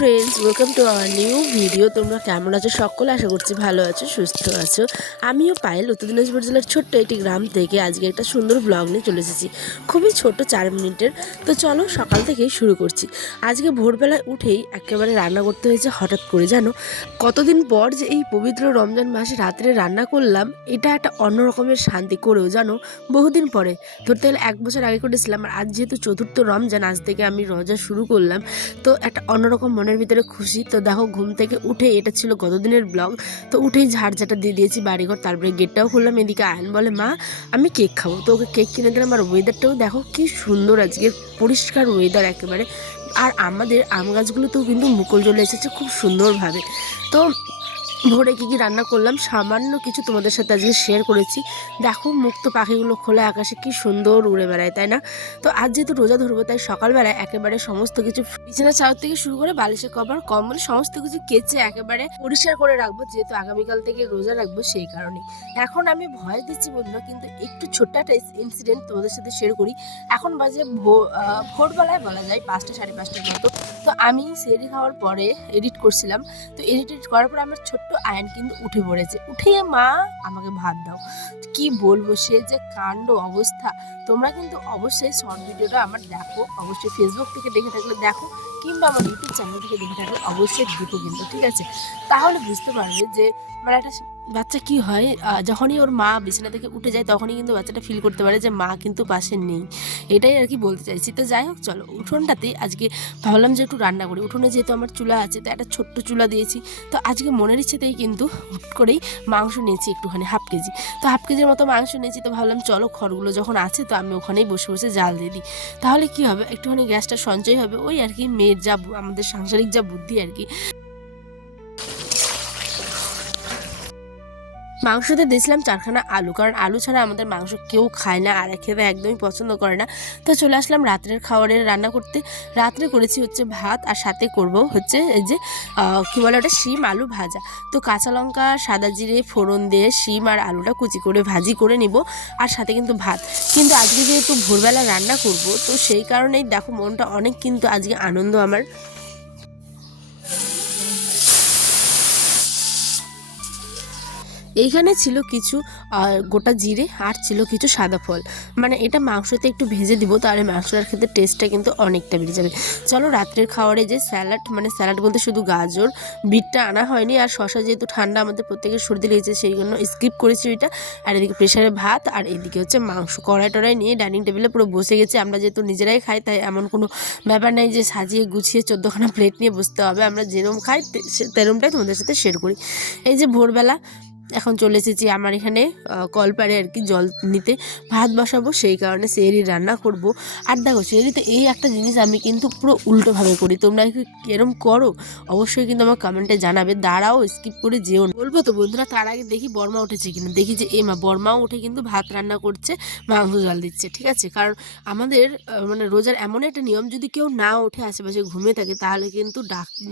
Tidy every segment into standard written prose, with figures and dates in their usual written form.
Friends, welcome to our new video. তোমরা কেমন আছো? সকলে আশা করছি ভালো আছো, সুস্থ আছো। আমিও পায়েল, উত্তর দিনাজপুর জেলার ছোট্ট একটি গ্রাম থেকে আজকে একটা সুন্দর ব্লগ নিয়ে চলে এসেছি। খুবই ছোট, 4 মিনিটের। তো চলো সকাল থেকেই শুরু করছি। আজকে ভোরবেলায় উঠেই একেবারে রান্না করতে হয়েছে হঠাৎ করে। জানো, কতদিন পর যে এই পবিত্র রমজান মাসে রাত্রে রান্না করলাম, এটা একটা অন্য রকমের শান্তি। করেও জানো, বহুদিন পরে, ধরতে গেলে 1 বছর আগে করেছিলাম। আর আজ যেহেতু চতুর্থ রমজান, আজ থেকে আমি রোজা শুরু করলাম, তো একটা অন্যরকম মনের ভিতরে খুশি। তো দেখো, ঘুম থেকে উঠে, এটা ছিল গতদিনের ব্লগ, তো উঠেই ঝাড়ঝাটা দিয়ে দিয়েছি বাড়িঘর, তারপরে গেটটাও খুললাম। এদিকে আয়ন বলে, মা আমি কেক খাবো, তো ওকে কেক কিনে দিলাম। আর ওয়েদারটাও দেখো কি সুন্দর, আজকে পরিষ্কার ওয়েদার একেবারে। আর আমাদের আম গাছগুলোতেও কিন্তু মুকুল চলে এসেছে খুব সুন্দরভাবে। তো ভোরে কী কী রান্না করলাম সামান্য কিছু তোমাদের সাথে আজকে শেয়ার করেছি। দেখো, মুক্ত পাখিগুলো খোলা আকাশে কি সুন্দর উড়ে বেড়ায়, তাই না? তো আজ যেহেতু রোজা ধরবো, তাই সকালবেলায় একেবারে সমস্ত কিছু বিছানা চাদর থেকে শুরু করে বালিশের কভার, কম্বল সমস্ত কিছু কেচে একেবারে পরিষ্কার করে রাখবো, যেহেতু আগামীকাল থেকে রোজা রাখবো সেই কারণে। এখন আমি ভয় দিচ্ছি বন্ধুরা, কিন্তু একটু ছোট্ট একটা ইনসিডেন্ট তোমাদের সাথে শেয়ার করি। এখন বাজে ভোরবেলায় বলা যায় 5টা 5:30টার মতো। তো আমি সেরি খাওয়ার পরে এডিট করছিলাম। তো এডিট করার পর আমার ছোট্ট আয়ন কিন্তু উঠে পড়েছে। উঠে, মা আমাকে ভাত দাও। কি বলবো, সে যে কাণ্ড অবস্থা। তোমরা কিন্তু অবশ্যই শর্ট ভিডিওটা আমার দেখো, অবশ্যই ফেসবুক থেকে দেখে থাকলে দেখো, কিংবা আমার ইউটিউব চ্যানেল থেকে দেখে থাকলে অবশ্যই দেখো কিন্তু, ঠিক আছে? তাহলে বুঝতে পারবে যে মানে একটা বাচ্চা কি হয়, যখনই ওর মা বিছানা থেকে উঠে যায়, তখনই কিন্তু বাচ্চাটা ফিল করতে পারে যে মা কিন্তু পাশে নেই। এটাই আর কি বলতে চাইছি। তো যাই হোক, চলো উঠোনটাতেই আজকে ভাবলাম যে একটু রান্না করি। উঠোনে যেহেতু আমার চুলা আছে, তো একটা ছোট্ট চুলা দিয়েছি। তো আজকে মনের ইচ্ছেতেই কিন্তু হুট করেই মাংস নিয়েছি একটুখানি, 1/2 কেজি। তো 1/2 কেজির মতো মাংস নিয়েছি। তো ভাবলাম চলো, খড়গুলো যখন আছে, তো আমি ওখানেই বসে বসে জাল দিয়ে দিই। তাহলে কি হবে, একটুখানি গ্যাসটা সঞ্চয় হবে। ওই আর কি, মেয়ের যা, আমাদের সাংসারিক যা বুদ্ধি আর কি। মাংসতে দিয়েছিলাম 4খানা আলু, কারণ আলু ছাড়া আমাদের মাংস কেউ খায় না, আর খেতে একদমই পছন্দ করে না। তো চলে আসলাম রাত্রের খাবারের রান্না করতে। রাত্রে করেছি হচ্ছে ভাত, আর সাথে করব হচ্ছে এই যে কী বলে ওটা, শিম আলু ভাজা। তো কাঁচা লঙ্কা সাদা জিরে ফোড়ন দিয়ে শিম আর আলুটা কুচি করে ভাজি করে নিব, আর সাথে কিন্তু ভাত। কিন্তু আজকে যেহেতু ভোরবেলা রান্না করব, তো সেই কারণেই দেখো মনটা অনেক কিন্তু আজকে আনন্দ আমার। এইখানে ছিল কিছু গোটা জিরে, আর ছিল কিছু সাদা ফল। মানে এটা মাংসতে একটু ভেজে দিব, তাহলে মাংসটার খেতে টেস্টটা কিন্তু অনেকটা বেড়ে যাবে। চলো, রাত্রের খাবারে যে স্যালাড, মানে স্যালাড বলতে শুধু গাজর, বিটটা আনা হয়নি, আর শশা যেহেতু ঠান্ডা, আমাদের প্রত্যেকের সর্দি লেগেছে, সেই জন্য স্কিপ করেছি ওইটা। আর এদিকে প্রেশারে ভাত, আর এদিকে হচ্ছে মাংস। কড়াই টড়াই নিয়ে ডাইনিং টেবিলে পুরো বসে গেছি। আমরা যেহেতু নিজেরাই খাই, তাই এমন কোনো ব্যাপার নেই যে সাজিয়ে গুছিয়ে 14খানা প্লেট নিয়ে বসতে হবে। আমরা যেরকম খাই তেরমটাই তোমাদের সাথে শেয়ার করি। এই যে ভোরবেলা এখন চলে এসেছি আমার এখানে কলপাড়ে আর কি জল নিতে, ভাত বসাবো, সেই কারণে সেহরি রান্না করব। আর দেখো, সেহরিতে এই একটা জিনিস আমি কিন্তু পুরো উল্টোভাবে করি। তোমরা কি এরম করো? অবশ্যই কিন্তু আমার কমেন্টে জানাবে। দাঁড়াও, স্কিপ করে যেও না। বলবো তো বন্ধুরা, তার আগে দেখি বর্মা উঠেছে কিনা। দেখি যে মা বর্মাও উঠে কিন্তু ভাত রান্না করছে, মাংস জল দিচ্ছে, ঠিক আছে? কারণ আমাদের মানে রোজার এমন একটা নিয়ম, যদি কেউ না ওঠে আশেপাশে ঘুমিয়ে থাকে, তাহলে কিন্তু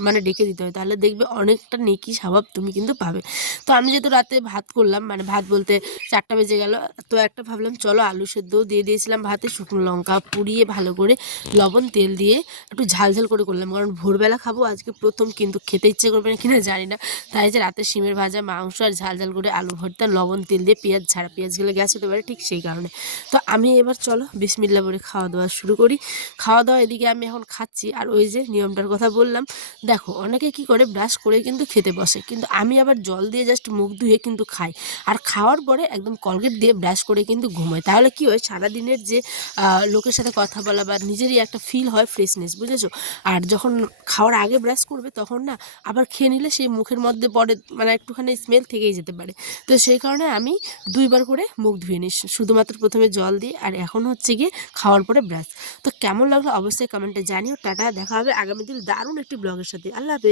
মানে ডেকে দিতে হয়। তাহলে দেখবে অনেকটা নেকি স্বভাব তুমি কিন্তু পাবে। তো আমি যেহেতু রাতে ভাত করলাম, মানে ভাত বলতে 4টা বেজে গেল, তো একটা ভাবলাম চলো আলু সেদ্ধও দিয়ে দিয়েছিলাম ভাতে, শুকনো লঙ্কা পুড়িয়ে ভালো করে লবণ তেল দিয়ে একটু ঝালঝাল করে করলাম, কারণ ভোরবেলা খাবো আজকে প্রথম, কিন্তু খেতে ইচ্ছে করবে না কিনা জানি না। তাই যে রাতে শিমের ভাজা, মাংস, আর ঝালঝাল করে আলু ভর্তা, লবণ তেল দিয়ে, পেঁয়াজ ছাড়া, পেঁয়াজ গেলে গ্যাস হতে পারে, ঠিক সেই কারণে। তো আমি এবার চলো বিসমিল্লাহ বলে খাওয়া দাওয়া শুরু করি। খাওয়া দাওয়া এদিকে আমি এখন খাচ্ছি। আর ওই যে নিয়মটার কথা বললাম, দেখো অনেকে কি করে, ব্রাশ করে কিন্তু খেতে বসে, কিন্তু আমি আবার জল দিয়ে জাস্ট মুখ ধুয়ে কিন্তু খাই। আর খাওয়ার পরে একদম কলগেট দিয়ে ব্রাশ করে কিন্তু ঘুমাই। তাহলে কি হয়, সারাদিনের যে লোকের সাথে কথা বলা বা নিজেরই একটা ফিল হয়, ফ্রেশনেস, বুঝেছো? আর যখন খাওয়ার আগে ব্রাশ করবে, তখন না আবার খেয়ে নিলে সেই মুখের মধ্যে পরে মানে একটুখানি স্মেল থেকেই যেতে পারে। তো সেই কারণে আমি 2বার করে মুখ ধুয়ে নিই, শুধুমাত্র প্রথমে জল দিয়ে, আর এখন হচ্ছে গিয়ে খাওয়ার পরে ব্রাশ। তো কেমন লাগলো অবশ্যই কমেন্টে জানিও। টাটা, দেখা হবে আগামী দিন দারুণ একটি ব্লগের সাথে। আল্লাহ হাফেজ।